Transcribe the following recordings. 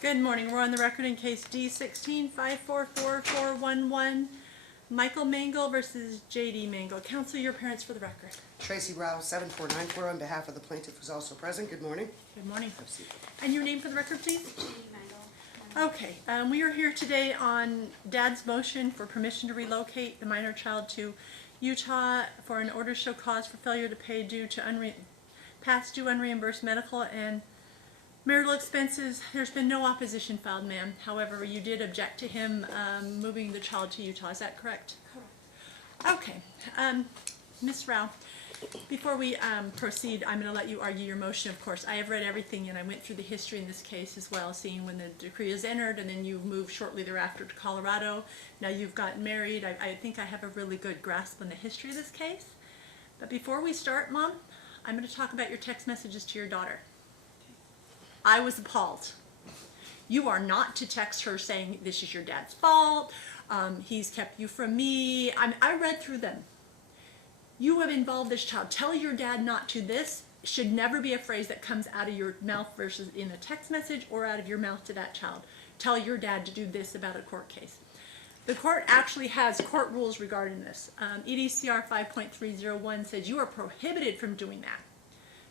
Good morning. We're on the record in case D16-544411, Michael Mangle versus J.D. Mangle. Counsel your parents for the record. Tracy Rao, 7494, on behalf of the plaintiff who's also present. Good morning. Good morning. And your name for the record, please? J.D. Mangle. Okay. We are here today on Dad's motion for permission to relocate the minor child to Utah for an order to show cause for failure to pay due to past due unreimbursed medical and marital expenses. There's been no opposition filed, ma'am. However, you did object to him moving the child to Utah. Is that correct? Correct. Okay. Ms. Rao, before we proceed, I'm going to let you argue your motion, of course. I have read everything, and I went through the history in this case as well, seeing when the decree is entered, and then you moved shortly thereafter to Colorado. Now you've gotten married. I think I have a really good grasp on the history of this case. But before we start, Mom, I'm going to talk about your text messages to your daughter. I was appalled. You are not to text her saying this is your dad's fault, he's kept you from me. I read through them. You have involved this child. Tell your dad not to. This should never be a phrase that comes out of your mouth versus in a text message or out of your mouth to that child. Tell your dad to do this about a court case. The court actually has court rules regarding this. EDCR 5.301 says you are prohibited from doing that.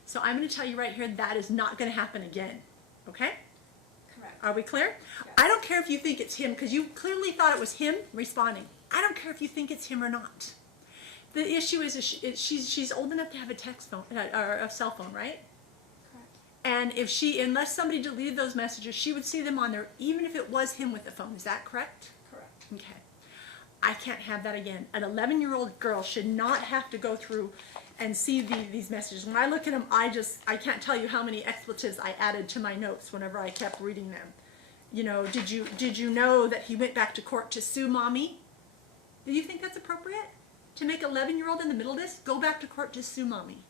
So I'm going to tell you right here, that is not going to happen again. Okay? Correct. Are we clear? Yes. I don't care if you think it's him, because you clearly thought it was him responding. I don't care if you think it's him or not. The issue is she's old enough to have a text phone, or a cell phone, right? Correct. And if unless somebody deleted those messages, she would see them on there, even if it was him with the phone. Is that correct? Correct. Okay. I can't have that again. An 11-year-old girl should not have to go through and see these messages. When I look at them, I can't tell you how many expletives I added to my notes whenever I kept reading them. You know, did you know that he went back to court to sue mommy? Do you think that's appropriate? To make an 11-year-old in the middle of this go back to court to sue mommy?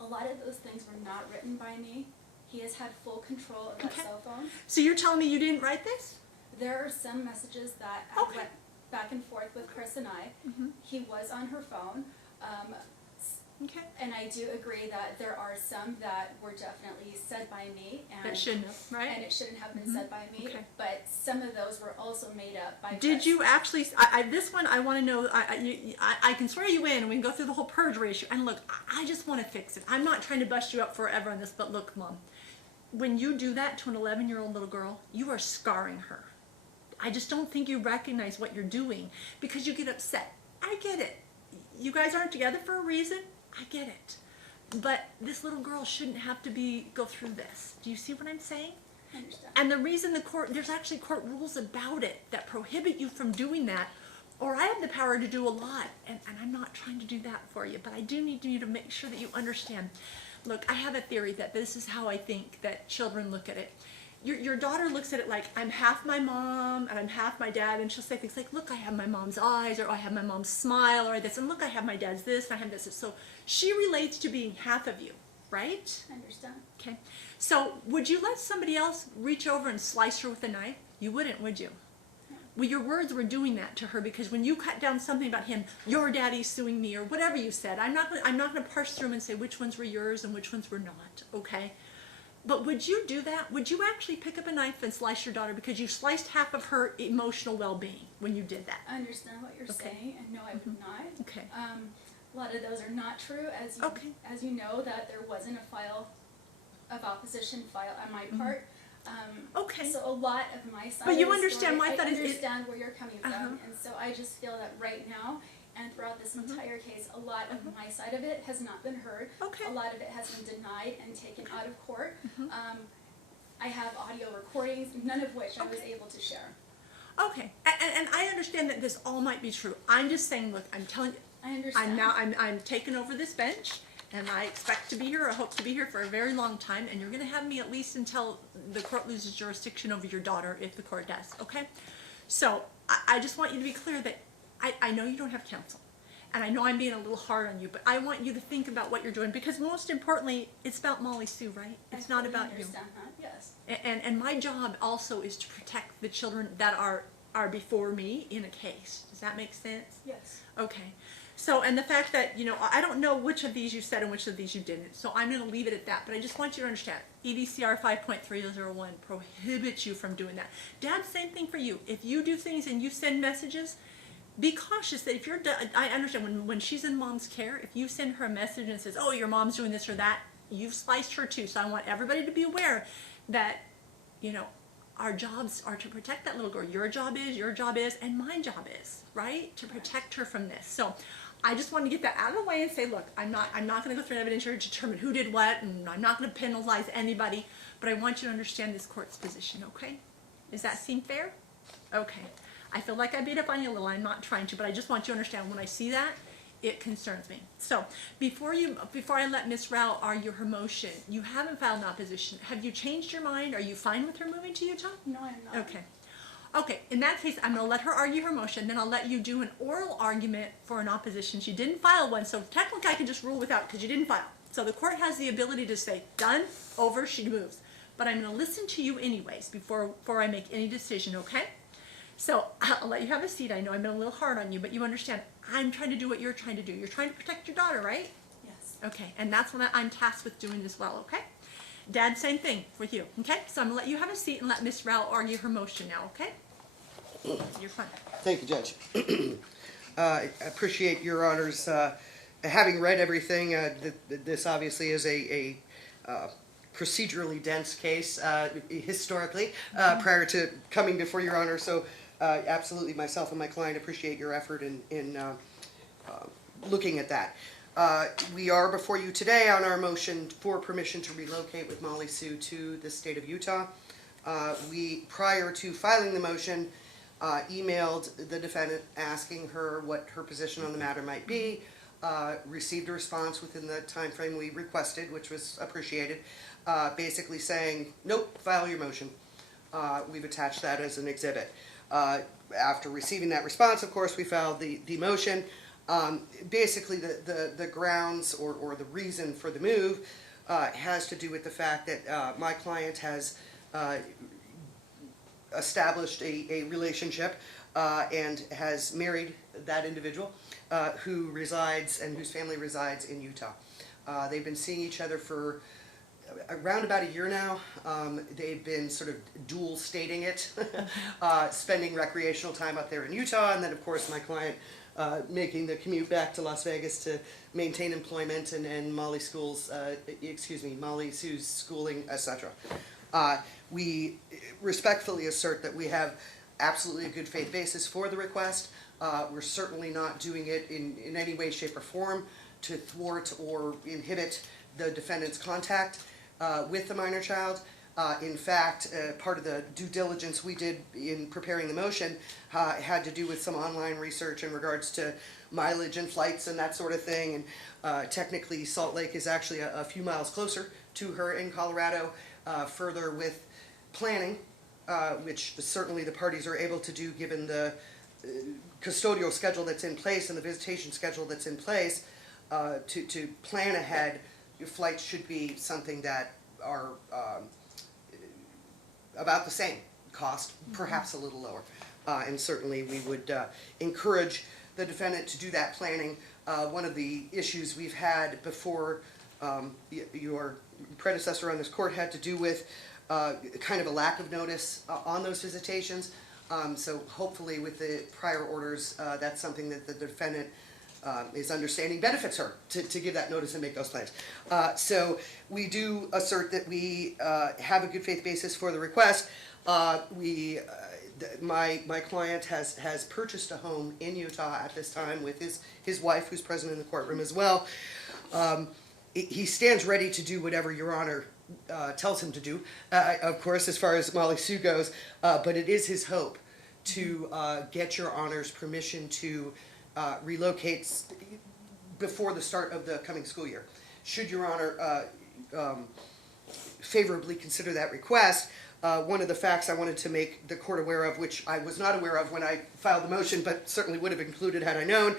A lot of those things were not written by me. He has had full control of that cell phone. So you're telling me you didn't write this? There are some messages that I went back and forth with Chris and I. He was on her phone. Okay. And I do agree that there are some that were definitely said by me. And That shouldn't have, right? And it shouldn't have been said by me. Okay. But some of those were also made up by Did Chris. you actually, this one I want to know, I can swear you in and we can go through the whole perjury issue. And look, I just want to fix it. I'm not trying to bust you up forever on this, but look, Mom, when you do that to an 11-year-old little girl, you are scarring her. I just don't think you recognize what you're doing because you get upset. I get it. You guys aren't together for a reason. I get it. But this little girl shouldn't have to go through this. Do you see what I'm saying? I understand. And the reason there's actually court rules about it that prohibit you from doing that, or I have the power to do a lot, and I'm not trying to do that for you, but I do need you to make sure that you understand. Look, I have a theory that this is how I think that children look at it. Your daughter looks at it like, I'm half my mom and I'm half my dad, and she'll say things like, look, I have my mom's eyes, or I have my mom's smile, or this, and look, I have my dad's this, and I have this. So she relates to being half of you, right? I understand. Okay. So would you let somebody else reach over and slice her with a knife? You wouldn't, would you? No. Well, your words were doing that to her, because when you cut down something about him, your daddy's suing me, or whatever you said, I'm not going to parse through them and say which ones were yours and which ones were not, okay? But would you do that? Would you actually pick up a knife and slice your daughter because you sliced half of her emotional well-being when you did that? I understand what you're saying, and no, I would not. Okay. A lot of those are not true, as you know, that there wasn't a file of opposition filed on my part. Okay. So a lot of my side. But you of the understand story, my thought I is understand where you're coming from, and so I just feel that right now and throughout this entire case, a lot of my side of it has not been heard. Okay. A lot of it has been denied and taken out of court. I have audio recordings, none of which I was able to share. Okay. And I understand that this all might be true. I'm just saying, look, I'm telling you, I understand. I'm taking over this bench, and I expect to be here, or hope to be here for a very long time, and you're going to have me at least until the court loses jurisdiction over your daughter, if the court does, okay? So I just want you to be clear that I know you don't have counsel, and I know I'm being a little hard on you, but I want you to think about what you're doing, because most importantly, it's about Molly Sue, right? It's not about you. I understand that, yes. And my job also is to protect the children that are before me in a case. Does that make sense? Yes. Okay. So, and the fact that, I don't know which of these you said and which of these you didn't, so I'm going to leave it at that. But I just want you to understand, EDCR 5.301 prohibits you from doing that. Dad, same thing for you. If you do things and you send messages, be cautious that if you're, I understand when she's in mom's care, if you send her a message and says, oh, your mom's doing this or that, you've sliced her too. So I want everybody to be aware that, our jobs are to protect that little girl. Your job is, and my job is, right? To protect her from this. So I just want to get that out of the way and say, look, I'm not going to go through an evidentiary to determine who did what, and I'm not going to penalize anybody, but I want you to understand this court's position, okay? Does that seem fair? Okay. I feel like I beat up on you a little. I'm not trying to, but I just want you to understand when I see that, it concerns me. So before I let Ms. Rao argue her motion, you haven't filed an opposition. Have you changed your mind? Are you fine with her moving to Utah? No, I'm not. Okay. Okay, in that case, I'm going to let her argue her motion, then I'll let you do an oral argument for an opposition. She didn't file one, so technically I can just rule without, because you didn't file. So the court has the ability to say, done, over, she moves. But I'm going to listen to you anyways before I make any decision, okay? So I'll let you have a seat. I know I've been a little hard on you, but you understand, I'm trying to do what you're trying to do. You're trying to protect your daughter, right? Yes. Okay, and that's what I'm tasked with doing as well, okay? Dad, same thing with you, okay? So I'm going to let you have a seat and let Ms. Rao argue her motion now, okay? You're fine. Thank you, Judge. I appreciate Your Honors having read everything. This obviously is a procedurally dense case historically prior to coming before Your Honor. So absolutely, myself and my client appreciate your effort in looking at that. We are before you today on our motion for permission to relocate with Molly Sue to the state of Utah. We, prior to filing the motion, emailed the defendant asking her what her position on the matter might be, received a response within the time frame we requested, which was appreciated, basically saying, nope, file your motion. We've attached that as an exhibit. After receiving that response, of course, we filed the motion. Basically, the grounds or the reason for the move has to do with the fact that my client has established a relationship and has married that individual who resides and whose family resides in Utah. They've been seeing each other for around about a year now. They've been sort of dual stating it, spending recreational time up there in Utah, and then of course my client making the commute back to Las Vegas to maintain employment and Molly Sue's schooling, etc. We respectfully assert that we have absolutely a good faith basis for the request. We're certainly not doing it in any way, shape, or form to thwart or inhibit the defendant's contact with the minor child. In fact, part of the due diligence we did in preparing the motion had to do with some online research in regards to mileage and flights and that sort of thing. And technically, Salt Lake is actually a few miles closer to her in Colorado, further with planning, which certainly the parties are able to do given the custodial schedule that's in place and the visitation schedule that's in place. To plan ahead, your flights should be something that are about the same cost, perhaps a little lower. And certainly we would encourage the defendant to do that planning. One of the issues we've had before your predecessor on this court had to do with kind of a lack of notice on those visitations. So hopefully with the prior orders, that's something that the defendant is understanding benefits her to give that notice and make those plans. So we do assert that we have a good faith basis for the request. My client has purchased a home in Utah at this time with his wife, who's present in the courtroom as well. He stands ready to do whatever Your Honor tells him to do, of course, as far as Molly Sue goes, but it is his hope to get Your Honor's permission to relocate before the start of the coming school year. Should Your Honor favorably consider that request, one of the facts I wanted to make the court aware of, which I was not aware of when I filed the motion, but certainly would have included had I known,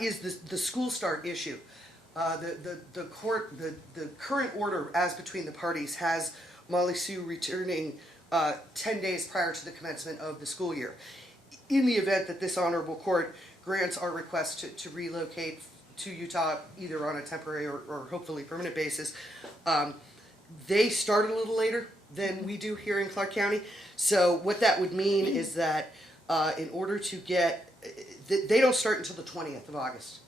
is the school start issue. The current order as between the parties has Molly Sue returning 10 days prior to the commencement of the school year. In the event that this honorable court grants our request to relocate to Utah, either on a temporary or hopefully permanent basis. They start a little later than we do here in Clark County. So what that would mean is that in order to get, they don't start until the 20th of August.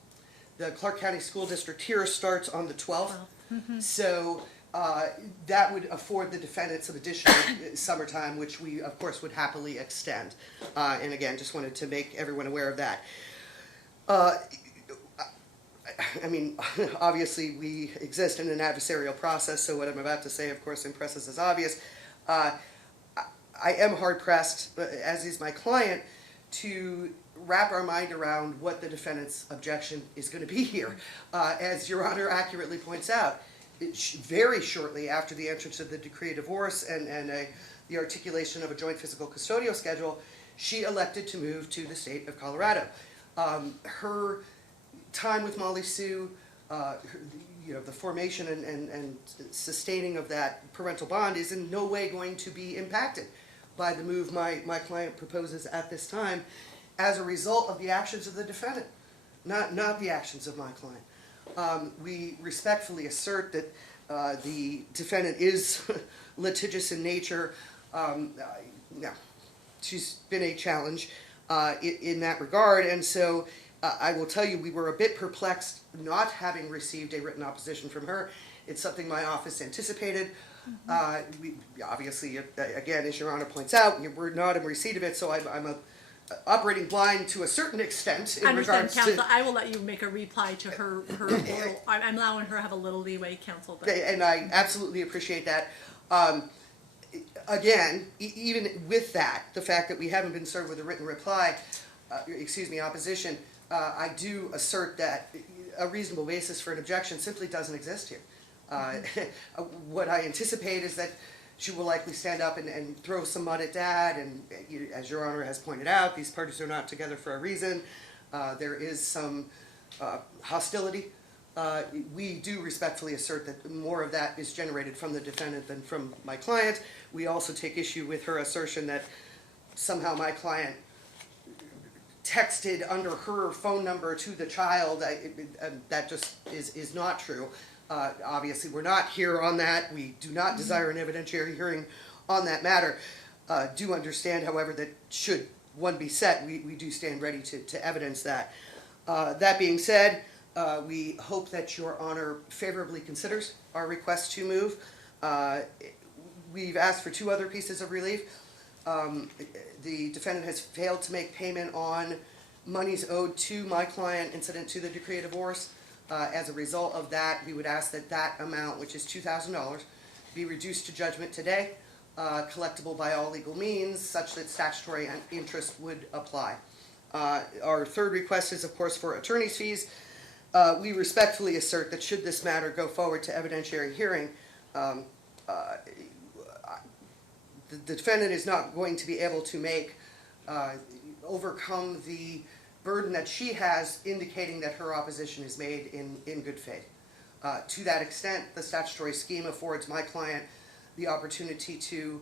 The Clark County School District here starts on the 12th. So that would afford the defendant some additional summertime, which we, of course, would happily extend. And again, just wanted to make everyone aware of that. I mean, obviously, we exist in an adversarial process, so what I'm about to say, of course, impresses as obvious. I am hard-pressed, as is my client, to wrap our mind around what the defendant's objection is going to be here. As Your Honor accurately points out, very shortly after the entrance of the decree of divorce and the articulation of a joint physical custodial schedule, she elected to move to the state of Colorado. Her time with Molly Sue, the formation and sustaining of that parental bond is in no way going to be impacted by the move my client proposes at this time as a result of the actions of the defendant, not the actions of my client. We respectfully assert that the defendant is litigious in nature. She's been a challenge in that regard, and so I will tell you, we were a bit perplexed not having received a written opposition from her. It's something my office anticipated. We obviously, again, as Your Honor points out, we're not in receipt of it, so I'm operating blind to a certain extent in regards counsel. to... I will let you make a reply to her oral, I'm allowing her to have a little leeway, counsel. But. And I absolutely appreciate that. Again, even with that, the fact that we haven't been served with a written reply, opposition, I do assert that a reasonable basis for an objection simply doesn't exist here. What I anticipate is that she will likely stand up and throw some mud at Dad, and as Your Honor has pointed out, these parties are not together for a reason. There is some hostility. We do respectfully assert that more of that is generated from the defendant than from my client. We also take issue with her assertion that somehow my client texted under her phone number to the child. That just is not true. Obviously, we're not here on that. We do not desire an evidentiary hearing on that matter. Do understand, however, that should one be set, we do stand ready to evidence that. That being said, we hope that Your Honor favorably considers our request to move. We've asked for two other pieces of relief. The defendant has failed to make payment on monies owed to my client incident to the decree of divorce. As a result of that, we would ask that that amount, which is $2,000, be reduced to judgment today, collectible by all legal means, such that statutory interest would apply. Our third request is, of course, for attorney's fees. We respectfully assert that should this matter go forward to evidentiary hearing, the defendant is not going to be able to overcome the burden that she has indicating that her opposition is made in good faith. To that extent, the statutory scheme affords my client the opportunity to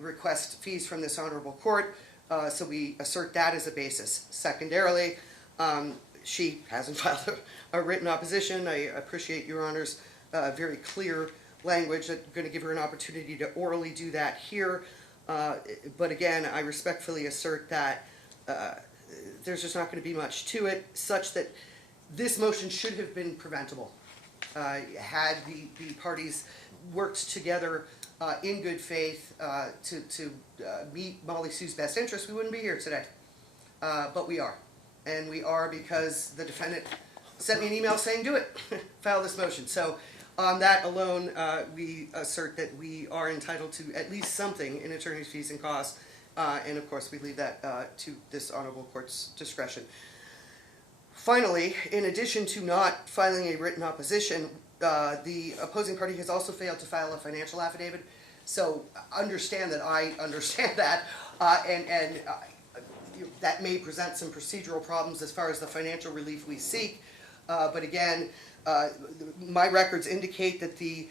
request fees from this honorable court, so we assert that as a basis. Secondarily, she hasn't filed a written opposition. I appreciate Your Honor's very clear language that's going to give her an opportunity to orally do that here. But again, I respectfully assert that there's just not going to be much to it, such that this motion should have been preventable. Had the parties worked together in good faith to meet Molly Sue's best interest, we wouldn't be here today. But we are. And we are because the defendant sent me an email saying, do it, file this motion. So on that alone, we assert that we are entitled to at least something in attorney's fees and costs. And of course, we leave that to this honorable court's discretion. Finally, in addition to not filing a written opposition, the opposing party has also failed to file a financial affidavit. So understand that I understand that, and that may present some procedural problems as far as the financial relief we seek. But again, my records indicate that the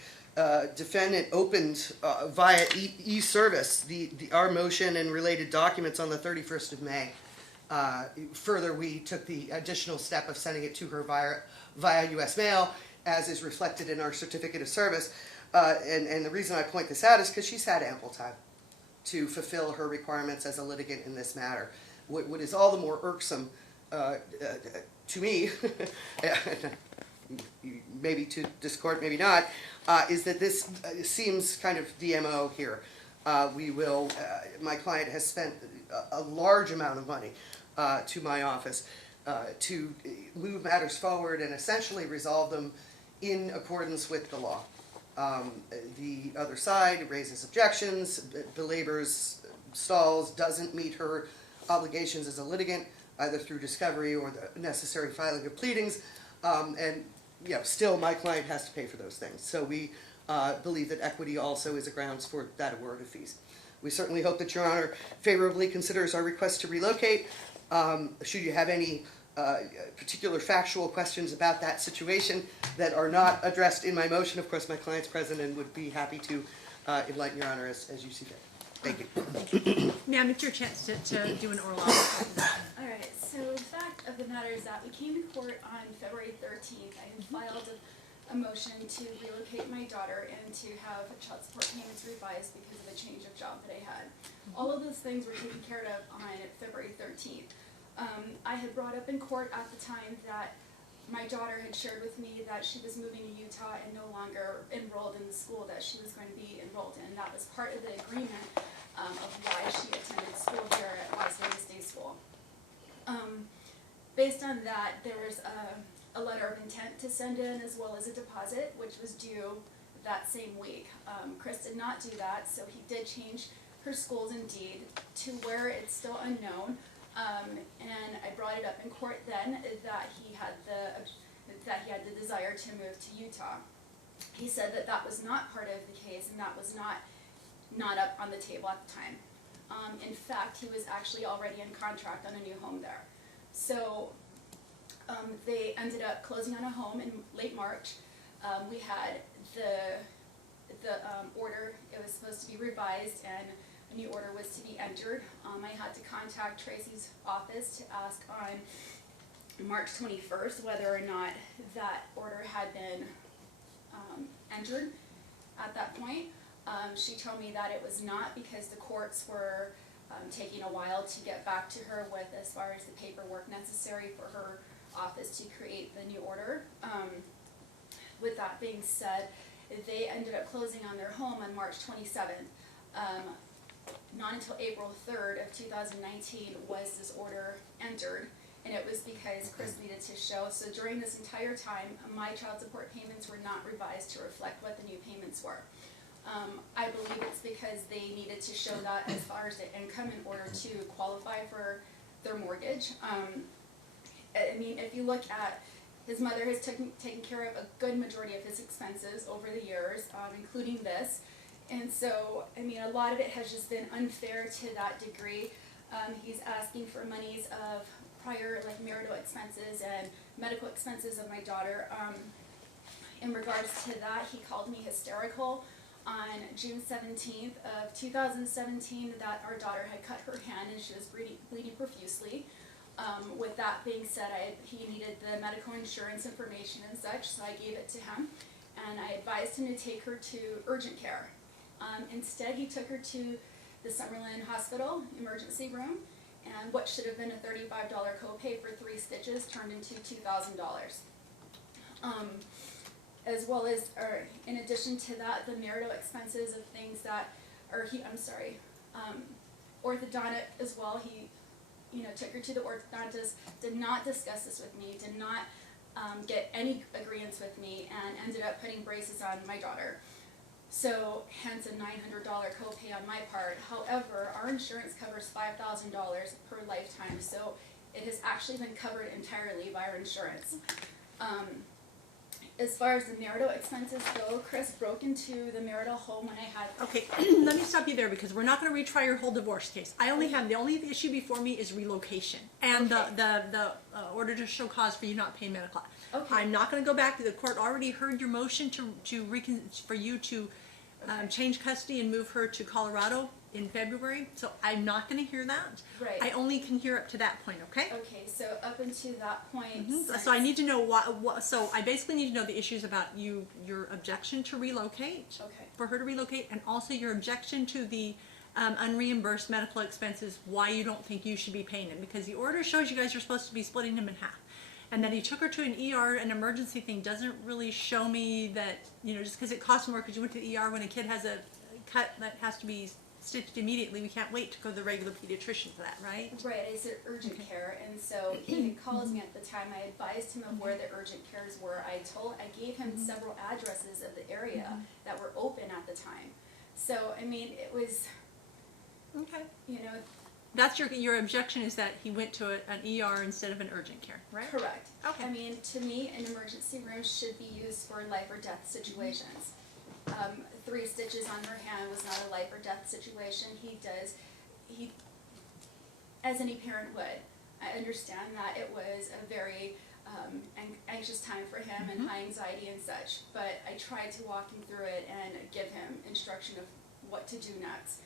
defendant opened via e-service our motion and related documents on the 31st of May. Further, we took the additional step of sending it to her via U.S. mail, as is reflected in our certificate of service. And the reason I point this out is because she's had ample time to fulfill her requirements as a litigant in this matter. What is all the more irksome to me, maybe to this court, maybe not, is that this seems kind of the MO here. My client has spent a large amount of money to my office to move matters forward and essentially resolve them in accordance with the law. The other side raises objections, belabors, stalls, doesn't meet her obligations as a litigant, either through discovery or the necessary filing of pleadings, and still my client has to pay for those things. So we believe that equity also is a grounds for that award of fees. We certainly hope that Your Honor favorably considers our request to relocate. Should you have any particular factual questions about that situation that are not addressed in my motion, of course my client's present and would be happy to enlighten Your Honor as you see fit. Thank you. Ma'am, it's your chance to do an oral argument. All right, so the fact of the matter is that we came to court on February 13th. I had filed a motion to relocate my daughter and to have child support payments revised because of a change of job that I had. All of those things were taken care of on February 13th. I had brought up in court at the time that my daughter had shared with me that she was moving to Utah and no longer enrolled in the school that she was going to be enrolled in. That was part of the agreement of why she attended school here at Las Vegas Day School. Based on that, there was a letter of intent to send in as well as a deposit, which was due that same week. Chris did not do that, so he did change her schools indeed to where it's still unknown. And I brought it up in court then that he had the desire to move to Utah. He said that that was not part of the case and that was not up on the table at the time. In fact, he was actually already in contract on a new home there. So they ended up closing on a home in late March. We had the order, it was supposed to be revised and a new order was to be entered. I had to contact Tracy's office to ask on March 21st whether or not that order had been entered at that point. She told me that it was not because the courts were taking a while to get back to her with as far as the paperwork necessary for her office to create the new order. With that being said, they ended up closing on their home on March 27th. Not until April 3rd of 2019 was this order entered, and it was because Chris needed to show. So during this entire time, my child support payments were not revised to reflect what the new payments were. I believe it's because they needed to show that as far as the income in order to qualify for their mortgage. I mean, if you look at, his mother has taken care of a good majority of his expenses over the years, including this. And so, I mean, a lot of it has just been unfair to that degree. He's asking for monies of prior, like, marital expenses and medical expenses of my daughter. In regards to that, he called me hysterical on June 17th of 2017 that our daughter had cut her hand and she was bleeding profusely. With that being said, he needed the medical insurance information and such, so I gave it to him. And I advised him to take her to urgent care. Instead, he took her to the Summerlin Hospital emergency room, and what should have been a $35 copay for 3 stitches turned into $2,000. As well as, or in addition to that, the marital expenses of things that, orthodontic as well. He, took her to the orthodontist, did not discuss this with me, did not get any agreements with me, and ended up putting braces on my daughter. So, hence a $900 copay on my part. However, our insurance covers $5,000 per lifetime, so it has actually been covered entirely by our insurance. As far as the marital expenses go, Chris broke into the marital home when I had... Okay, let me stop you there because we're not going to retry your whole divorce case. The only issue before me is relocation and the order to show cause for you not paying medical. Okay. I'm not going to go back to the court. Already heard your motion for you to change custody and move her to Colorado in February. So I'm not going to hear that. Right. I only can hear up to that point, okay? Okay, so up until that point. So I need to know what, so I basically need to know the issues about your objection to relocate. Okay. For her to relocate, and also your objection to the unreimbursed medical expenses, why you don't think you should be paying them, because the order shows you guys are supposed to be splitting them in half. And that he took her to an ER, an emergency thing, doesn't really show me that, you know, just because it costs more because you went to the ER when a kid has a cut that has to be stitched immediately, we can't wait to go to the regular pediatrician for that, right? Right, I said urgent care, and so he calls me at the time. I advised him of where the urgent cares were. I gave him several addresses of the area that were open at the time. So, I mean, it was, Okay. you know, That's your objection is that he went to an ER instead of an urgent care, right? correct. Okay. I mean, to me, an emergency room should be used for life or death situations. 3 stitches on her hand was not a life or death situation. He, as any parent would, I understand that it was a very anxious time for him and high anxiety and such, but I tried to walk him through it and give him instruction of what to do next.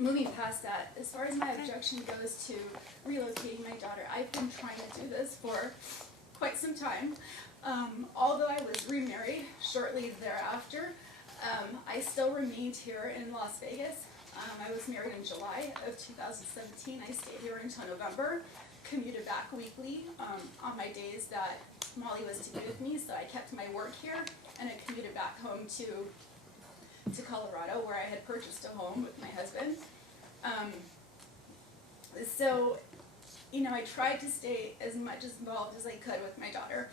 Moving past that, as far as my objection goes to relocating my daughter, I've been trying to do this for quite some time. Although I was remarried shortly thereafter, I still remained here in Las Vegas. I was married in July of 2017. I stayed here until November, commuted back weekly on my days that Molly was to be with me, so I kept my work here, and I commuted back home to Colorado, where I had purchased a home with my husband. So, you know, I tried to stay as much involved as I could with my daughter.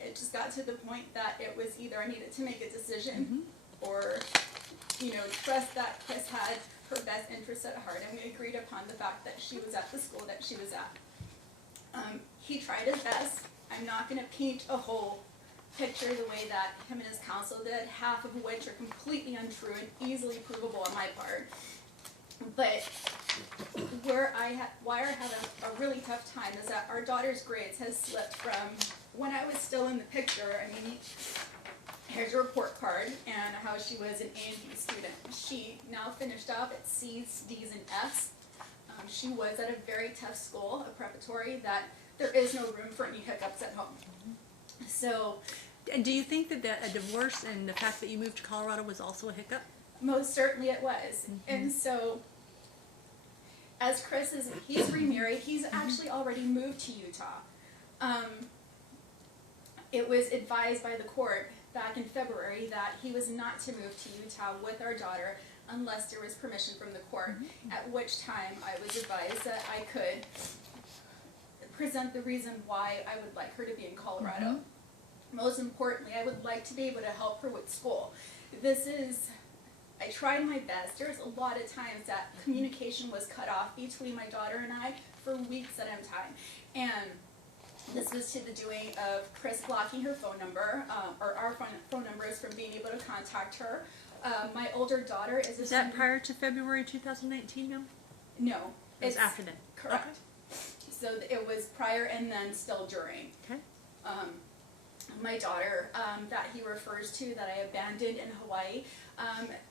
It just got to the point that it was either I needed to make a decision or, you know, trust that Chris had her best interests at heart, and we agreed upon the fact that she was at the school that she was at. He tried his best. I'm not going to paint a whole picture the way that him and his counsel did, half of which are completely untrue and easily provable on my part. But why I have a really tough time is that our daughter's grades has slipped from when I was still in the picture. I mean, here's a report card and how she was an A and B student. She now finished up at C's, D's, and F's. She was at a very tough school, a preparatory, that there is no room for any hiccups at home. So, And do you think that a divorce and the fact that you moved to Colorado was also a hiccup? most certainly it was. And so, as Chris he's remarried, he's actually already moved to Utah. It was advised by the court back in February that he was not to move to Utah with our daughter unless there was permission from the court, at which time I was advised that I could present the reason why I would like her to be in Colorado. Most importantly, I would like to be able to help her with school. I tried my best. There's a lot of times that communication was cut off between my daughter and I for weeks at a time. And this was to the doing of Chris blocking her phone number, or our phone numbers from being able to contact her. My older daughter is that prior to February 2019, no? No. It was after then. Correct. Okay. So it was prior and then still during. Okay. My daughter that he refers to that I abandoned in Hawaii,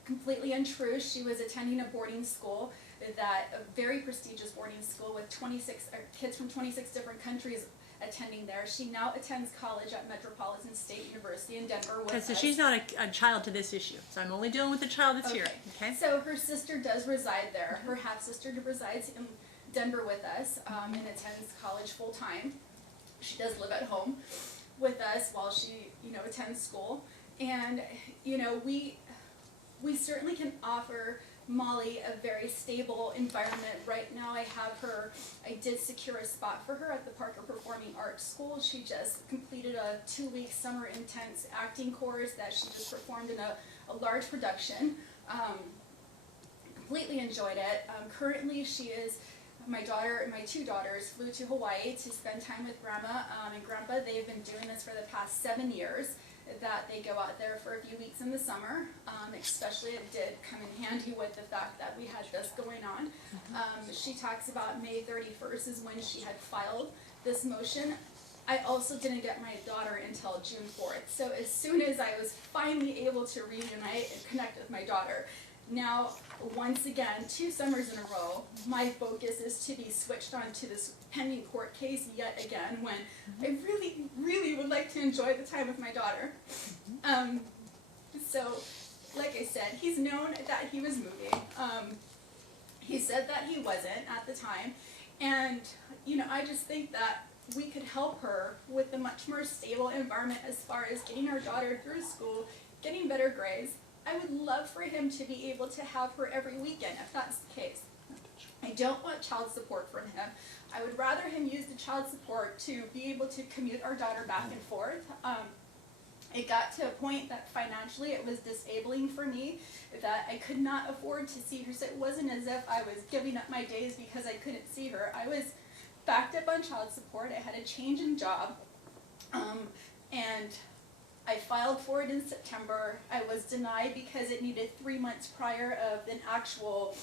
completely untrue. She was attending a boarding school, a very prestigious boarding school with 26 kids from 26 different countries attending there. She now attends college at Metropolitan State University in Denver with So us. she's not a child to this issue. So I'm only dealing with the child that's here. Okay. So her sister does reside there. Her half-sister resides in Denver with us and attends college full-time. She does live at home with us while she, attends school. And, we certainly can offer Molly a very stable environment. Right now I did secure a spot for her at the Parker Performing Arts School. She just completed a 2-week summer intense acting course that she just performed in a large production. Completely enjoyed it. Currently my 2 daughters flew to Hawaii to spend time with Grandma and Grandpa. They've been doing this for the past 7 years, that they go out there for a few weeks in the summer. Especially it did come in handy with the fact that we had this going on. She talks about May 31st is when she had filed this motion. I also didn't get my daughter until June 4th. So as soon as I was finally able to reunite and connect with my daughter, now, once again, 2 summers in a row, my focus is to be switched on to this pending court case yet again, when I really, really would like to enjoy the time with my daughter. So, like I said, he's known that he was moving. He said that he wasn't at the time. And, you know, I just think that we could help her with a much more stable environment as far as getting our daughter through school, getting better grades. I would love for him to be able to have her every weekend, if that's the case. I don't want child support from him. I would rather him use the child support to be able to commute our daughter back and forth. It got to a point that financially it was disabling for me, that I could not afford to see her. So it wasn't as if I was giving up my days because I couldn't see her. I was backed up on child support. I had a change in job, and I filed for it in September. I was denied because it needed 3 months prior of an actual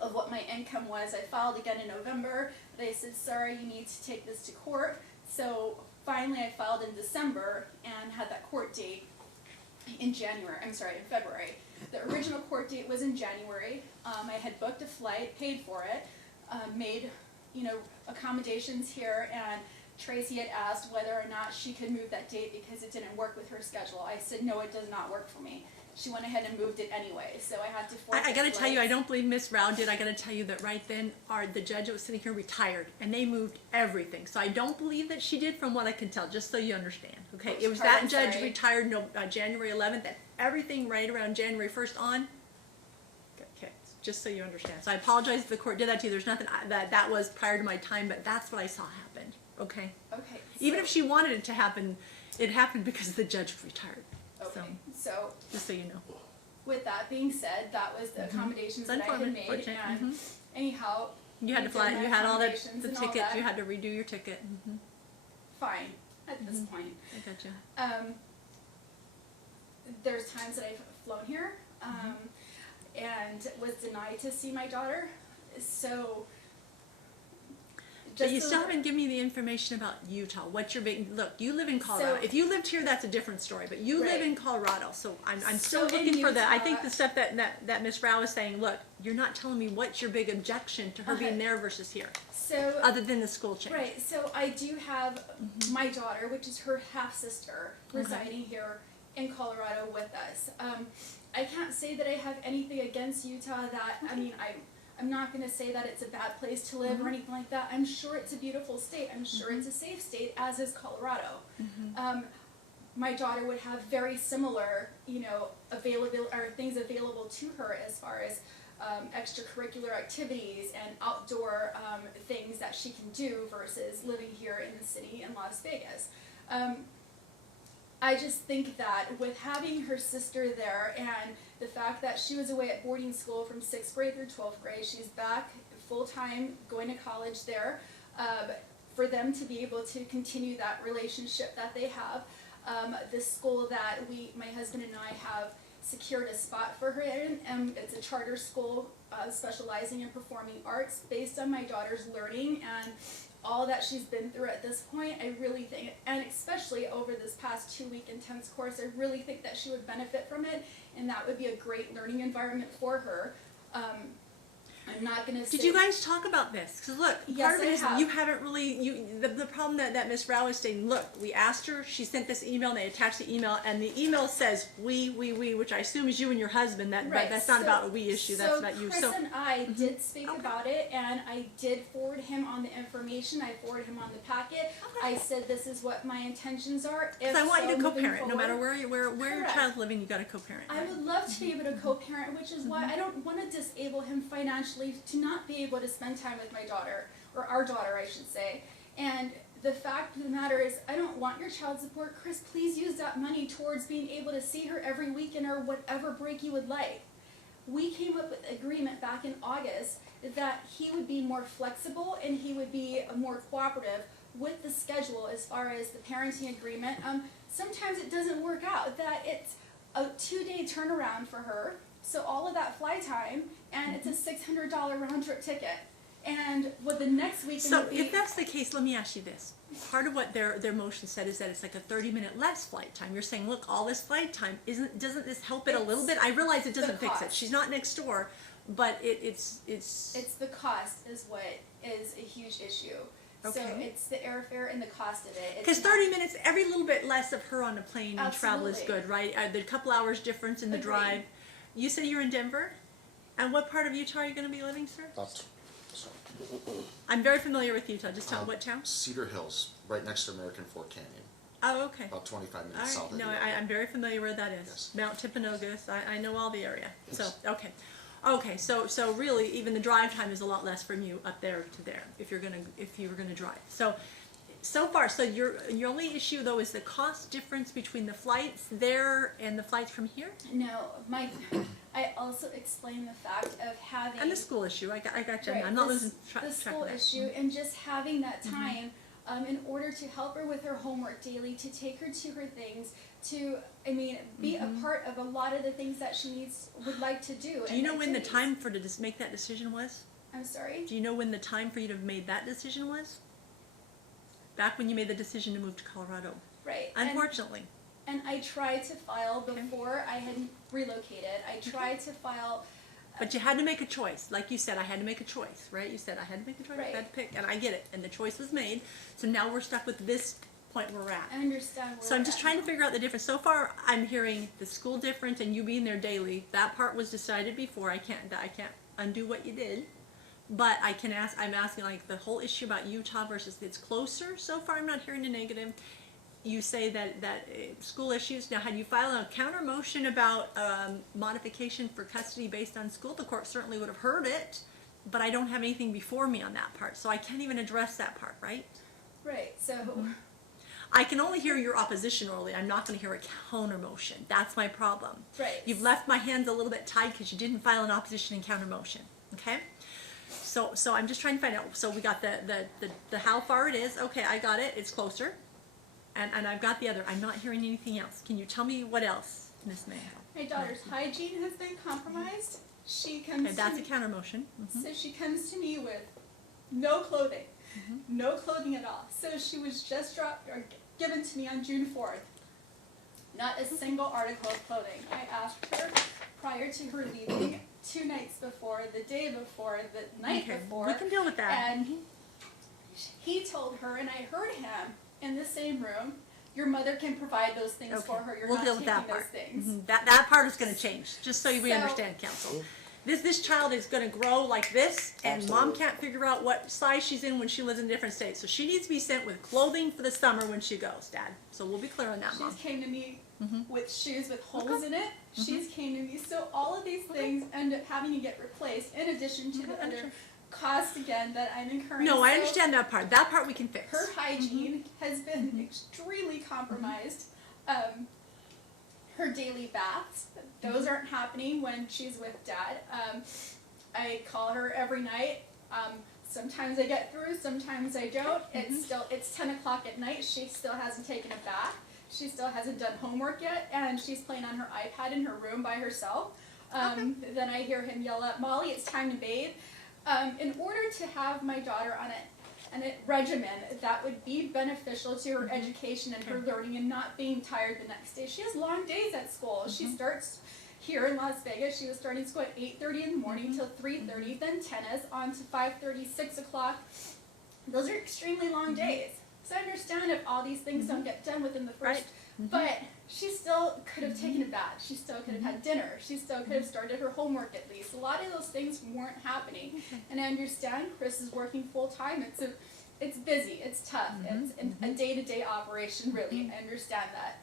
of what my income was. I filed again in November. They said, sorry, you need to take this to court. So finally I filed in December and had that court date in February. The original court date was in January. I had booked a flight, paid for it, made, you know, accommodations here, and Tracy had asked whether or not she could move that date because it didn't work with her schedule. I said, no, it does not work for me. She went ahead and moved it anyway, so I had to forfeit I gotta tell you, I flights. don't believe Miss Rao did. I gotta tell you that right then, the judge that was sitting here retired, and they moved everything. So I don't believe that she did, from what I can tell, just so you understand. Okay, Which it was part? that I'm judge sorry. retired January 11th, and everything right around January 1st on. Okay, just so you understand. So I apologize if the court did that to you. There's nothing that was prior to my time, but that's what I saw happen. Okay. Okay. Even so- if she wanted it to happen, it happened because the judge retired. Okay, so Just so you know. with that being said, that was the accommodations that I had made, Unfortunate. and anyhow, You had to we fly. did my You had all the accommodations and all tickets. that. You had to redo your ticket. fine at this point. I got you. There's times that I've flown here, and was denied to see my daughter, so. But you so still that- haven't given me the information about Utah. What's your big look? You live in Colorado. So- If you lived here, that's a different story. But you live Right. in Colorado, so I'm still So in looking for the. I think Utah- the stuff that Miss Rao is saying. Look, you're not telling me what's your big objection to her being Okay. there versus here, So, other than the school change. right, so I do have my daughter, which is her half-sister, residing here in Colorado with us. I can't say that I have anything against Utah that, I mean, I'm not gonna say that it's a bad place to live or anything like that. I'm sure it's a beautiful state. I'm sure it's a safe state, as is Colorado. My daughter would have very similar, you know, things available to her as far as extracurricular activities and outdoor things that she can do versus living here in the city in Las Vegas. I just think that with having her sister there and the fact that she was away at boarding school from 6th grade through 12th grade, she's back full-time going to college there, for them to be able to continue that relationship that they have. The school that my husband and I have secured a spot for her in, it's a charter school specializing in performing arts based on my daughter's learning and all that she's been through at this point. I really think, and especially over this past 2-week intense course, I really think that she would benefit from it, and that would be a great learning environment for her. I'm not gonna say. Did you guys talk about this? Because look, Yes, part of it I is have. you haven't really. The problem that Miss Rao is saying. Look, we asked her. She sent this email. And they attached the email, and the email says we, which I assume is you and your husband. Right, That's not so- about a we issue. That's so about you. Chris and I did speak Okay. about it, and I did forward him on the information. I forwarded him on the packet. I said this is what my intentions are. Because I want you to moving co-parent, no matter forward. where your Correct. child's living. You got to co-parent. I right? would love to be able to co-parent, which is why I don't want to disable him financially to not be able to spend time with my daughter, or our daughter, I should say. And the fact of the matter is, I don't want your child support. Chris, please use that money towards being able to see her every weekend or whatever break you would like. We came up with agreement back in August that he would be more flexible and he would be more cooperative with the schedule as far as the parenting agreement. Sometimes it doesn't work out, that it's a 2-day turnaround for her, so all of that fly time, and it's a $600 round trip ticket. And what the next weekend So would be, if that's the case, let me ask you this. Part of what their motion said is that it's like a 30-minute less flight time. You're saying, look, all this flight time, doesn't this help it a little bit? I realize it doesn't the fix it. cost. She's not next door, but it's the cost is what is a huge issue. So Okay. it's the airfare and the cost of it. because 30 minutes, every little bit less of her on the plane and travel is Absolutely. good, right? The couple hours difference in the Agreed. drive. You say you're in Denver, and what part of Utah are you going to be living, sir? I'm very familiar with Utah. Just tell me what town? Cedar Hills, right next to American Fork Canyon, Oh, okay. about 25 All minutes south right. of No, Utah. I'm very familiar where that is. Yes. Mount Timpanogos. I know all the area. Yes. So, okay. Okay, so really, even the drive time is a lot less from you up there to there if you were gonna drive. So far, your only issue though is the cost difference between the flights there and the flights from here, No, I also explained the fact of having and the school issue. I got you. right, I'm not the losing track the of school that. issue and just having that time in order to help her with her homework daily, to take her to her things, to be a part of a lot of the things that she would like to do. Do you know when the activities. time for to just make that decision was? I'm sorry. Do you know when the time for you to have made that decision was? Back when you made the decision to move to Colorado. Right. Unfortunately. And I tried to file before I had relocated. I tried to file. But you had to make a choice. Like you said, I had to make a choice, right? You said I had to make a choice, Right. I had to pick, and I get it. And the choice was made. So now we're stuck with this point where we're at. I understand. Where So I'm we're just at trying to now. figure out the difference. So far, I'm hearing the school difference and you being there daily. That part was decided before. I can't undo what you did. But I'm asking like the whole issue about Utah versus it's closer. So far, I'm not hearing a negative. You say that school issues. Now, had you filed a counter motion about modification for custody based on school, the court certainly would have heard it. But I don't have anything before me on that part, so I can't even address that part, right? Right. So. I can only hear your opposition orally. I'm not going to hear a counter motion. That's my problem. Right. You've left my hands a little bit tied because you didn't file an opposition and counter motion. Okay. So I'm just trying to find out. So we got the how far it is. Okay, I got it. It's closer. And I've got the other. I'm not hearing anything else. Can you tell me what else, Miss May? My daughter's hygiene has been compromised. She comes. Okay, that's to a counter motion. So she comes to me with no clothing, no clothing at all. So she was just given to me on June 4th. Not a single article of clothing. I asked her prior to her leaving, 2 nights before, the day before, the night Okay, before. we can deal with that. And he told her, and I heard him in the same room, your mother can provide those things Okay, for her. You're we'll not deal with taking that those part. things. That part is going to change, just so we So- understand, counsel. This child is going to grow like this, and mom Absolutely. can't figure out what size she's in when she lives in different states. So she needs to be sent with clothing for the summer when she goes, Dad. So we'll be clear on that, Mom. She's came to me with shoes with holes Okay. in it. She's came to me. So all of these things end up having to get replaced in addition to the other Understand. cost again that I'm incurring. No, I So understand that part. That part we can fix. her hygiene has been extremely compromised. Her daily baths, those aren't happening when she's with Dad. I call her every night. Sometimes I get through, sometimes I don't. It's 10 o'clock at night. She still hasn't taken a bath. She still hasn't done homework yet, and she's playing on her iPad in her room by herself. Then I hear him yell at Molly, it's time to bathe. In order to have my daughter on a regimen that would be beneficial to her education and her learning and not being tired the next day. She has long days at school. She starts here in Las Vegas. She was starting school at 8:30 in the morning till 3:30, then tennis on to 5:30, 6 o'clock. Those are extremely long days. So I understand if all these things don't get done within the first, but she still could have taken a bath. She still could have had dinner. She still could have started her homework at least. A lot of those things weren't happening. And I understand Chris is working full time. It's busy. It's tough. It's a day-to-day operation, really. I understand that.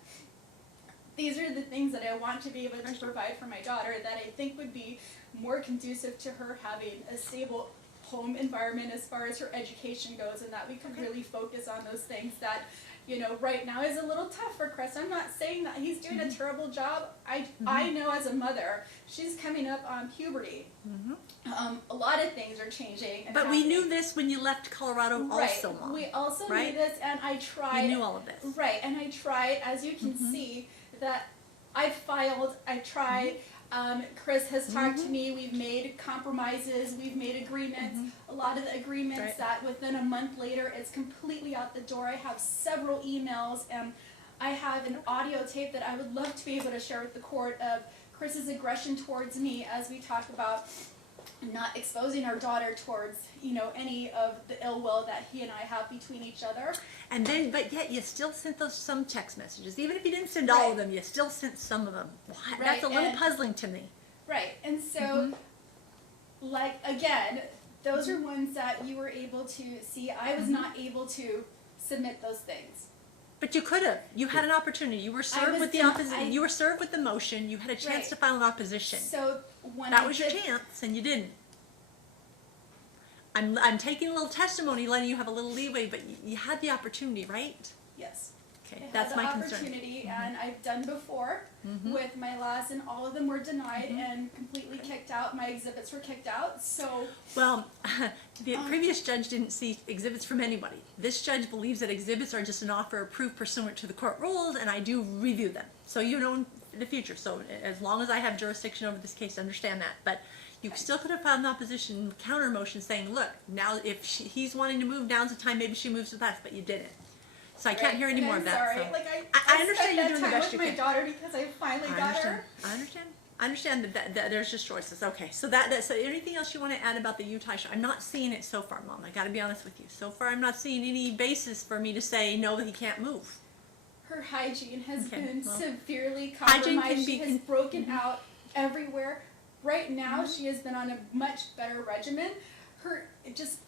These are the things that I want to be able to provide for my daughter that I think would be more conducive to her having a stable home environment as far as her education goes, and that we could really focus on those things that, right now is a little tough for Chris. I'm not saying that he's doing a terrible job. I know as a mother, she's coming up on puberty. A lot of things are changing. And But we happening. knew this when you left Colorado also, Mom. We also right? knew this, and I tried. You knew all of this. Right, and I tried, as you can see, that I tried Chris has talked to me, we've made compromises, we've made agreements. A lot of the agreements Right. that within a month later, it's completely out the door. I have several emails and I have an audio tape that I would love to be able to share with the court of Chris's aggression towards me as we talk about not exposing our daughter towards, you know, any of the ill will that he and I have between each other. And then, but yet you still sent those some text messages. Even if you didn't send all of them, you still sent some of them. Why? That's Right, a little and- puzzling to me. Right, and so, like, again, those are ones that you were able to see. I was not able to submit those things. But you could have. You had an opportunity. You were served was with the den- opposition. You were served with the motion. You had a chance Right. to file an opposition. So when That I was your did, chance, and you didn't. I'm taking a little testimony, letting you have a little leeway, but you had the opportunity, right? yes, Okay, I had that's the my concern. opportunity, and I've done before with my last, and all of them were denied and completely kicked out. My exhibits were kicked out. So Well, the previous judge didn't see exhibits from anybody. This judge believes that exhibits are just an offer of proof pursuant to the court rules, and I do review them. So you know in the future. So as long as I have jurisdiction over this case, understand that. But you still could have filed an opposition counter motion saying, look, now if he's wanting to move, now's the time, maybe she moves with us, but you didn't. So I can't hear any and more I'm of that. Sorry. So. Like I understand spent you're that doing the time best with you my can. daughter because I finally got her. I understand that there's just choices. Okay, so so anything else you want to add about the Utah show? I'm not seeing it so far, Mom. I got to be honest with you. So far, I'm not seeing any basis for me to say no, he can't move. Her hygiene has Okay, been well, severely hygiene compromised. can She be has broken out everywhere. Right now, she has been on a much better regimen. Her just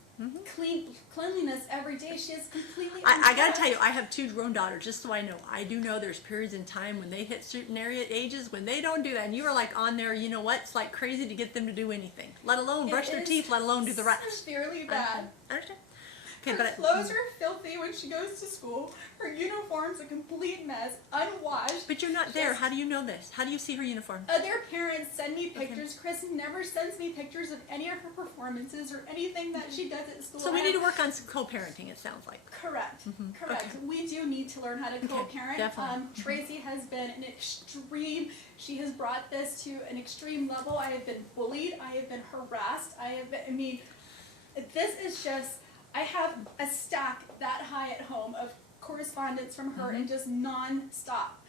cleanliness every day. She is completely. I gotta untouched. tell you, I have 2 grown daughters, just so I know. I do know there's periods in time when they hit certain ages when they don't do that, and you are like on there. You know what? It's like crazy to get them to do anything, let alone brush It their is teeth, let alone do the rest. Severely bad. I understand. Okay, Her but clothes are filthy when she goes to school. Her uniform's a complete mess, unwashed. but you're not there. How do you know this? How do you see her uniform? Other parents send me pictures. Chris never sends me pictures of any of her performances or anything that she does at school. So we need to work on some co-parenting. It sounds like. Correct. Correct. Okay. We do need to learn how to co-parent. definitely. Tracy has been an extreme. She has brought this to an extreme level. I have been bullied. I have been harassed. I mean, this is just. I have a stack that high at home of correspondence from her and just non-stop.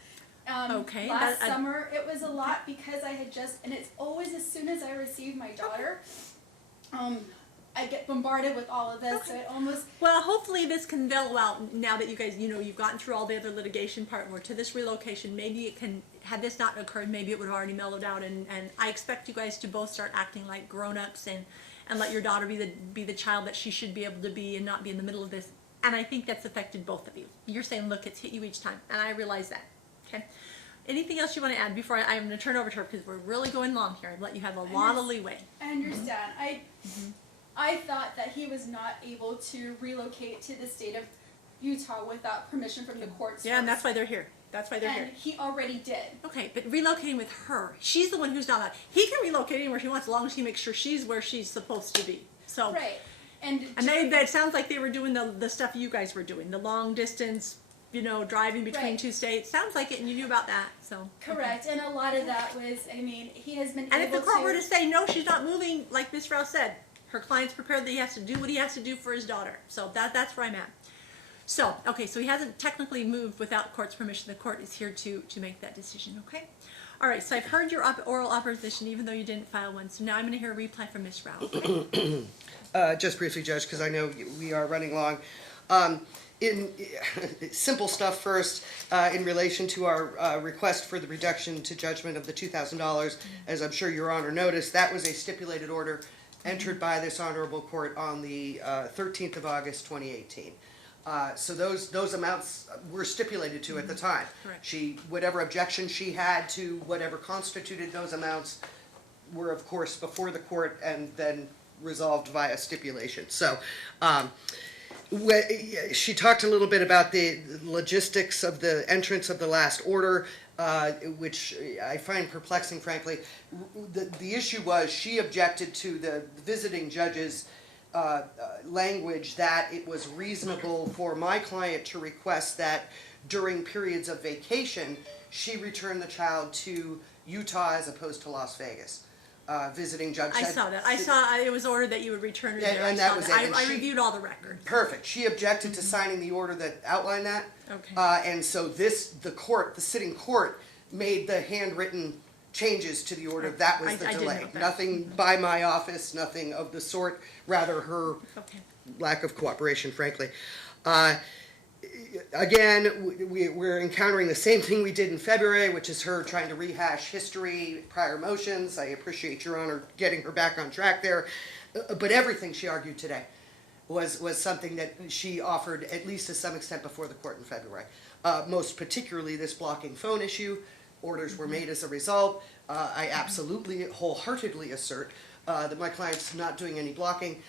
Okay, Last summer it was a lot because I had just, and it's always as soon as I receive my daughter, I get bombarded with all of this. So it almost. Well, hopefully this can mellow out now that you guys, you've gotten through all the other litigation part. We're to this relocation. Maybe it can, had this not occurred, maybe it would have already mellowed out. And I expect you guys to both start acting like grown-ups and let your daughter be the child that she should be able to be and not be in the middle of this. And I think that's affected both of you. You're saying, look, it's hit you each time. And I realize that. Okay. Anything else you want to add before I'm going to turn over to her because we're really going long here. I've let you have a lot of leeway. I understand. I thought that he was not able to relocate to the state of Utah without permission from the courts. Yeah, and that's why they're here. That's why they're And here. he already did. Okay, but relocating with her, she's the one who's not allowed. He can relocate anywhere he wants as long as he makes sure she's where she's supposed to be. So, Right. And that sounds like they were doing the stuff you guys were doing, the long distance, driving between Right. 2 states. Sounds like it, and you knew about that. So correct. And a lot of that was, he has been And if able the court to. were to say no, she's not moving, like Ms. Rouse said, her client's prepared that he has to do what he has to do for his daughter. So that's where I'm at. So, okay, so he hasn't technically moved without court's permission. The court is here to make that decision, okay? All right, so I've heard your oral opposition, even though you didn't file one. So now I'm going to hear a reply from Ms. Rouse. Okay? Just briefly, Judge, because I know we are running long. In simple stuff first, in relation to our request for the reduction to judgment of the $2,000, as I'm sure Your Honor noticed, that was a stipulated order entered by this honorable court on the 13th of August, 2018. So those amounts were stipulated to at the time. Correct. Whatever objection she had to whatever constituted those amounts were, of course, before the court and then resolved via stipulation. So, she talked a little bit about the logistics of the entrance of the last order, which I find perplexing, frankly. The issue was she objected to the visiting judge's language that it was reasonable for my client to request that during periods of vacation, she return the child to Utah as opposed to Las Vegas. Visiting judge I said- saw that. I saw it was ordered that you would return it And- there. and I that saw was that. it. And I she- reviewed all the records. Perfect. She objected to signing the order that outlined that. Okay. And so the sitting court made the handwritten changes to the order. That was the I did delay. note that. Nothing by my office, nothing of the sort, rather her Okay. lack of cooperation, frankly. Again, we're encountering the same thing we did in February, which is her trying to rehash history, prior motions. I appreciate Your Honor getting her back on track there. But everything she argued today was something that she offered, at least to some extent, before the court in February. Most particularly this blocking phone issue. Orders were made as a result. I absolutely, wholeheartedly assert that my client's not doing any blocking.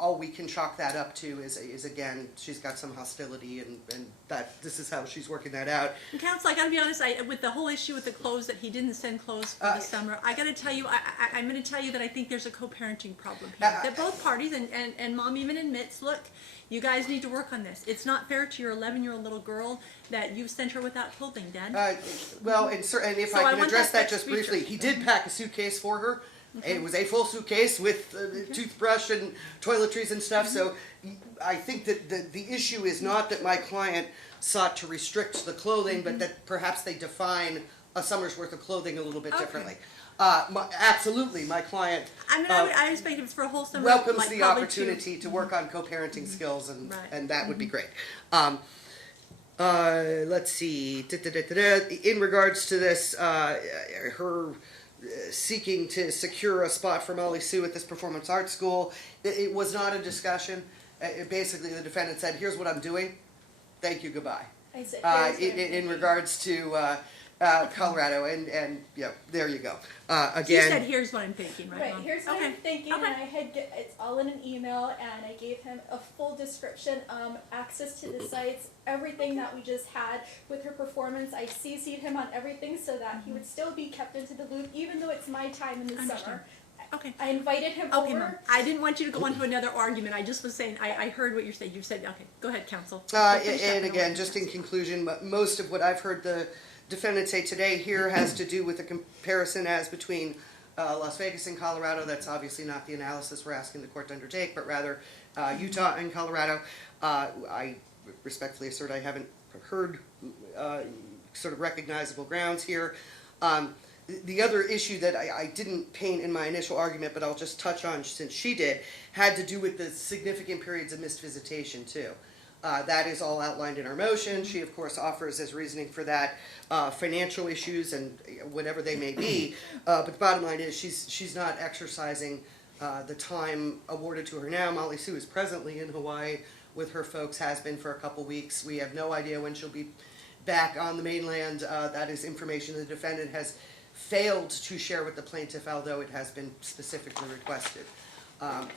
All we can chalk that up to is again, she's got some hostility, and that this is how she's working that out. And counsel, I gotta be honest, with the whole issue with the clothes, that he didn't send clothes for the summer, I gotta tell you, I'm gonna tell you that I think there's a co-parenting problem here. That both parties, and mom even admits, look, you guys need to work on this. It's not fair to your 11-year-old little girl that you sent her without clothing, Dad. Well, and if So I I can want address that that just feature. briefly, he did pack a suitcase for her. It was a full suitcase with toothbrush and toiletries and stuff. So I think that the issue is not that my client sought to restrict the clothing, but that perhaps they define a summer's worth of clothing a little bit Okay. differently. Absolutely, my client I mean, I expect it's for a whole summer. welcomes like, the probably opportunity to work on co-parenting skills, and Right. and that would be great. Let's see. In regards to this, her seeking to secure a spot for Molly Sue at this performance arts school, it was not a discussion. Basically, the defendant said, "Here's what I'm doing. Thank you. Goodbye." I said, In regards to Colorado, and yeah, there you go. You Again. said, here's what I'm thinking, right, Right, Mom? here's what Okay. I'm thinking, Okay. and it's all in an email, and I gave him a full description, access to the sites, everything that we just had with her performance. I CC'd him on everything so that he would still be kept into the loop, even though it's my time in the Understand. summer. Okay. I invited him Okay, over. Mom. I didn't want you to go on to another argument. I just was saying, I heard what you're saying. You said, okay, go ahead, counsel. Finish up And and I'll again, let just you in conclusion, most of what I've heard the defendant say today here has to do with the comparison as between Las Vegas and Colorado. That's obviously not the analysis we're asking the court to undertake, but rather Utah and Colorado. I respectfully assert I haven't heard sort of recognizable grounds here. The other issue that I didn't paint in my initial argument, but I'll just touch on since she did, had to do with the significant periods of missed visitation too. That is all outlined in our motion. She, of course, offers as reasoning for that financial issues and whatever they may be. But the bottom line is she's not exercising the time awarded to her now. Molly Sue is presently in Hawaii with her folks, has been for a couple weeks. We have no idea when she'll be back on the mainland. That is information the defendant has failed to share with the plaintiff, although it has been specifically requested.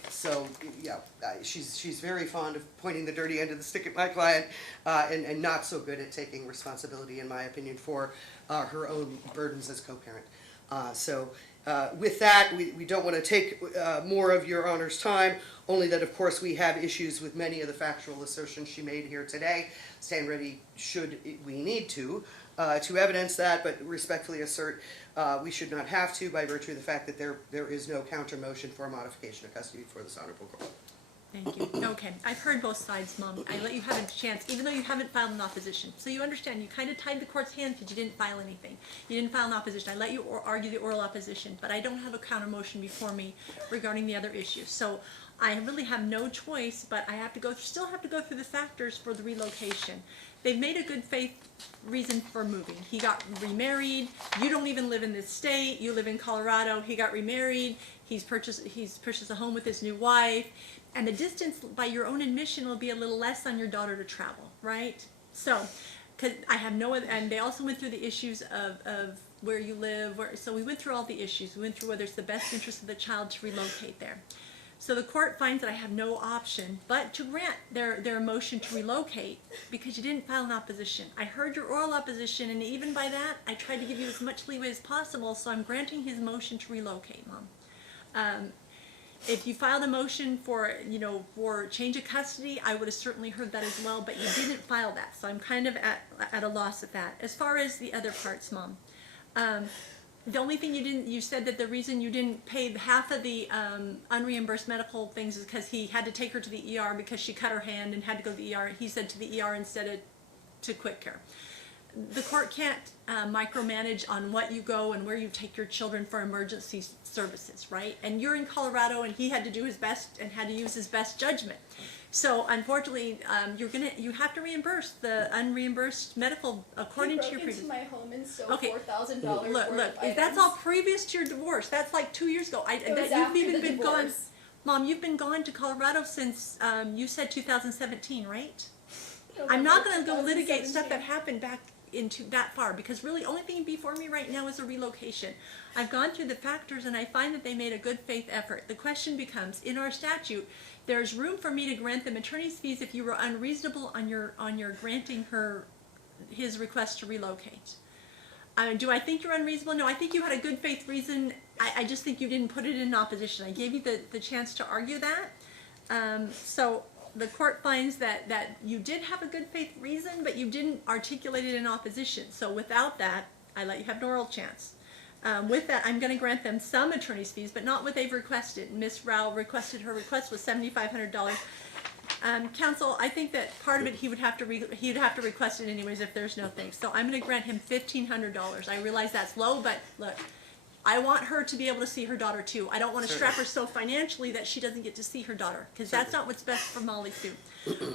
So, yeah, she's very fond of pointing the dirty end of the stick at my client, and not so good at taking responsibility, in my opinion, for her own burdens as co-parent. With that, we don't want to take more of your Honor's time, only that, of course, we have issues with many of the factual assertions she made here today. Stand ready should we need to evidence that, but respectfully assert we should not have to by virtue of the fact that there is no counter motion for a modification of custody before this honorable court. Thank you. Okay, I've heard both sides, Mom. I let you have a chance, even though you haven't filed an opposition. So you understand, you kind of tied the court's hands because you didn't file anything. You didn't file an opposition. I let you argue the oral opposition, but I don't have a counter motion before me regarding the other issues. So I really have no choice, but I have to still have to go through the factors for the relocation. They've made a good faith reason for moving. He got remarried. You don't even live in this state. You live in Colorado. He got remarried. He's purchased a home with his new wife. And the distance, by your own admission, will be a little less on your daughter to travel, right? So, because I have no other, and they also went through the issues of where you live. So we went through all the issues. We went through whether it's the best interest of the child to relocate there. So the court finds that I have no option but to grant their motion to relocate because you didn't file an opposition. I heard your oral opposition, and even by that, I tried to give you as much leeway as possible, so I'm granting his motion to relocate, Mom. If you filed a motion for, for change of custody, I would have certainly heard that as well, but you didn't file that, so I'm kind of at a loss at that. As far as the other parts, Mom, the only thing you said that the reason you didn't pay half of the unreimbursed medical things is because he had to take her to the ER because she cut her hand and had to go to the ER. He said to the ER instead of to quick care. The court can't micromanage on what you go and where you take your children for emergency services, right? And you're in Colorado, and he had to do his best and had to use his best judgment. So unfortunately, you have to reimburse the unreimbursed medical according to your He broke previous. into my home and stole Okay. $4,000 Look, worth of if that's items. all previous to your divorce, that's like 2 years ago. It was after You've even the been gone, divorce. Mom. You've been gone to Colorado since you said 2017, right? November I'm not going to go litigate stuff 2017. that happened back into that far, because really only thing before me right now is a relocation. I've gone through the factors and I find that they made a good faith effort. The question becomes, in our statute, there's room for me to grant them attorney's fees if you were unreasonable on your granting his request to relocate. Do I think you're unreasonable? No, I think you had a good faith reason. I just think you didn't put it in opposition. I gave you the chance to argue that. So the court finds that you did have a good faith reason, but you didn't articulate it in opposition. So without that, I let you have an oral chance. With that, I'm going to grant them some attorney's fees, but not what they've requested. Ms. Rao requested, her request was $7,500. Counsel, I think that part of it he would have to request it anyways if there's no thing. So I'm going to grant him $1,500. I realize that's low, but look, I want her to be able to see her daughter too. I don't want to strap her so financially that she doesn't get to see her daughter, because that's not what's best for Molly Sue.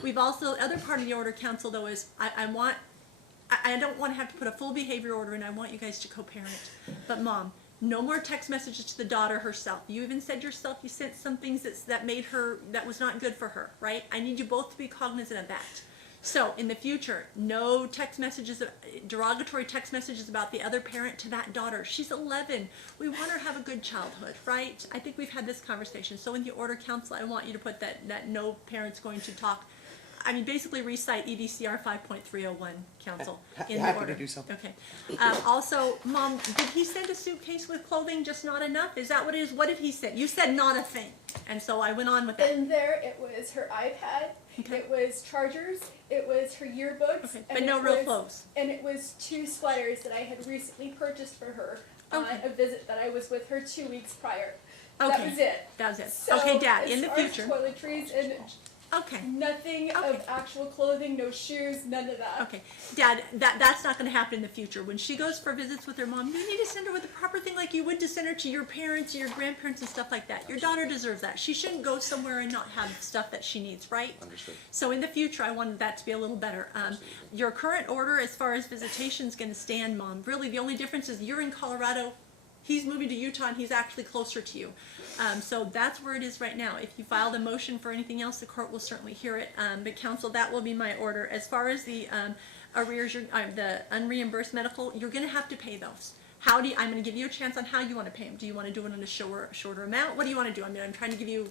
We've also, other part of the order, counsel, though, is I don't want to have to put a full behavior order in. I want you guys to co-parent. But Mom, no more text messages to the daughter herself. You even said yourself you sent some things that made her, that was not good for her, right? I need you both to be cognizant of that. So in the future, no text messages, derogatory text messages about the other parent to that daughter. She's 11. We want her to have a good childhood, right? I think we've had this conversation. So in the order, counsel, I want you to put that no parent's going to talk. I mean, basically recite EDCR 5.301, counsel, in the Happy order. to do so. Okay. Also, Mom, did he send a suitcase with clothing, just not enough? Is that what it is? What did he send? You said not a thing. And so I went on with that. In there, it was her iPad, Okay. it was chargers, it was her yearbooks, Okay, and but no it real was- clothes. And it was 2 sweaters that I had recently purchased for her on Okay. a visit that I was with her 2 weeks prior. Okay. That was it. That was it. So, Okay, Dad, in the as far as future. toiletries and Okay. nothing Okay. of actual clothing, no shoes, none of that. Okay, Dad, that's not going to happen in the future. When she goes for visits with her mom, you need to send her with the proper thing, like you would to send her to your parents or your grandparents and stuff like that. Your daughter deserves that. She shouldn't go somewhere and not have stuff that she needs, right? Understood. So in the future, I wanted that to be a little better. Your current order as far as visitation is going to stand, Mom. Really, the only difference is you're in Colorado. He's moving to Utah, and he's actually closer to you. So that's where it is right now. If you filed a motion for anything else, the court will certainly hear it. But counsel, that will be my order. As far as the arrears, the unreimbursed medical, you're going to have to pay those. I'm going to give you a chance on how you want to pay them. Do you want to do it on a shorter amount? What do you want to do? I mean, I'm trying to give you.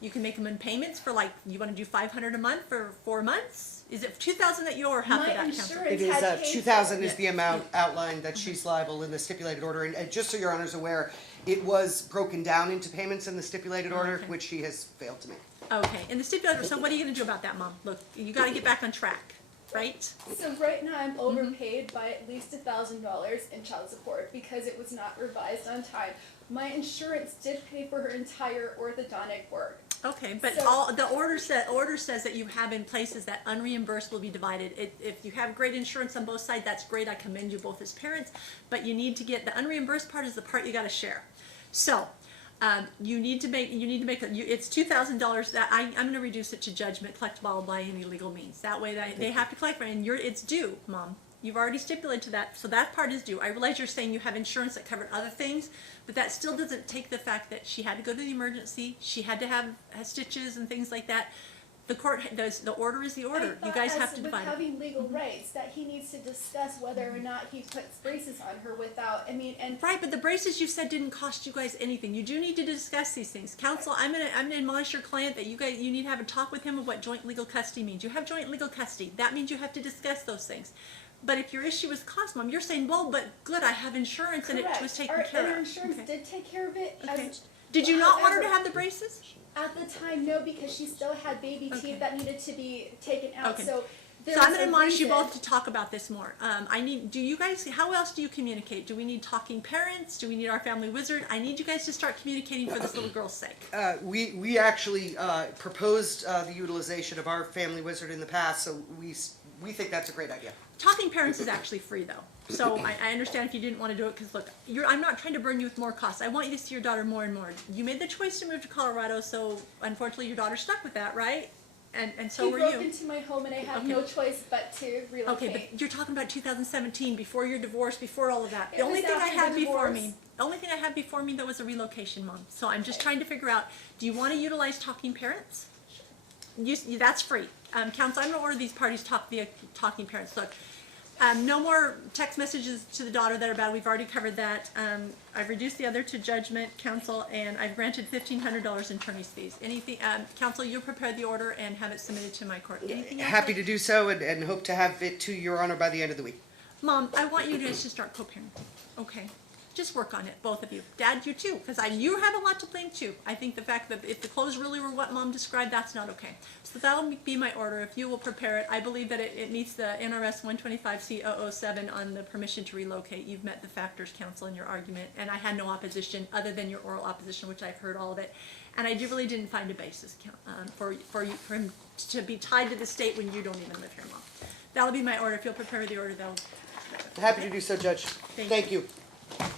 You can make them in payments for, like, you want to do $500 a month for 4 months? Is it $2,000 that you're half of My that, counsel? insurance It is, had paid 2,000 is Yeah. the amount outlined that she's liable in the stipulated order, and just so your honor's aware, it was broken down into payments in the stipulated order, Okay. which she has failed to make. Okay, and the stipulator, so what are you gonna do about that, Mom? Look, you gotta get back on track, right? So right now I'm overpaid by at least $1,000 in child support because it was not revised on time. My insurance did pay for her entire orthodontic work. Okay, but So- the order says that you have in place is that unreimbursed will be divided. If you have great insurance on both sides, that's great, I commend you both as parents, but you need to get, the unreimbursed part is the part you gotta share. So, you need to make, it's $2,000, that, I'm gonna reduce it to judgment collectible by any legal means. That way they have to collect, and it's due, Mom. You've already stipulated to that, so that part is due. I realize you're saying you have insurance that covered other things, but that still doesn't take the fact that she had to go to the emergency, she had to have stitches and things like that. The court, the order is the order. I You thought guys have as to with divide it. having legal rights that he needs to discuss whether or not he puts braces on her without, I mean, and Right, but the braces you said didn't cost you guys anything. You do need to discuss these things. Counsel, I'm gonna admonish your client that you need to have a talk with him of what joint legal custody means. You have joint legal custody. That means you have to discuss those things. But if your issue was cost, Mom, you're saying, well, but good, I have insurance and it Correct. was taken Our, care and of. our insurance Okay. did take care of it. Okay. As, Did you not want her to however, have the braces? At the time, no, because she still had baby Okay. teeth that needed to be taken out. Okay. So So I'm there's gonna a admonish you reason. both to talk about this more. Do you guys, how else do you communicate? Do we need talking parents? Do we need our family wizard? I need you guys to start communicating for this little girl's sake. We actually proposed the utilization of our family wizard in the past, so we think that's a great idea. Talking parents is actually free though. So I understand if you didn't want to do it, because look, I'm not trying to burn you with more costs. I want you to see your daughter more and more. You made the choice to move to Colorado, so unfortunately your daughter's stuck with that, right? And so He were broke you. into my home, and I had Okay. no choice but to relocate. Okay, but you're talking about 2017, before your divorce, before all of that. It The only was thing I after had the before divorce. me, the only thing I had before me though was a relocation, Mom. So I'm just trying to figure out, do you want to utilize talking parents? That's free. Counsel, I'm going to order these parties talk via talking parents. Look, no more text messages to the daughter that are bad. We've already covered that. I've reduced the other to judgment, counsel, and I've granted $1,500 in attorney's fees. Anything, counsel, you'll prepare the order and have it submitted to my court. Anything else? Happy to do so and hope to have it to your honor by the end of the week. Mom, I want you guys to start co-parenting. Okay? Just work on it, both of you. Dad, you too, because you have a lot to blame too. I think the fact that if the clothes really were what Mom described, that's not okay. So that'll be my order. If you will prepare it, I believe that it meets the NRS 125C007 on the permission to relocate. You've met the factors, counsel, in your argument, and I had no opposition other than your oral opposition, which I've heard all of it. And I really didn't find a basis for him to be tied to the state when you don't even live here, Mom. That'll be my order. If you'll prepare the order, that'll. Happy to do so, Judge. Thank Thank you.